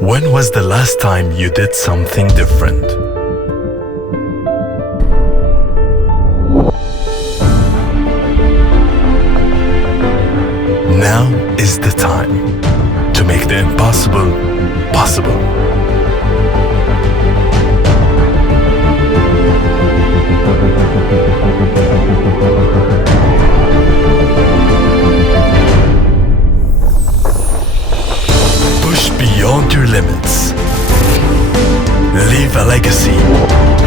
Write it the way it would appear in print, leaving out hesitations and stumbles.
When was the last time you did something different? Now is the time to make the impossible possible. Push beyond your limits. Leave a legacy.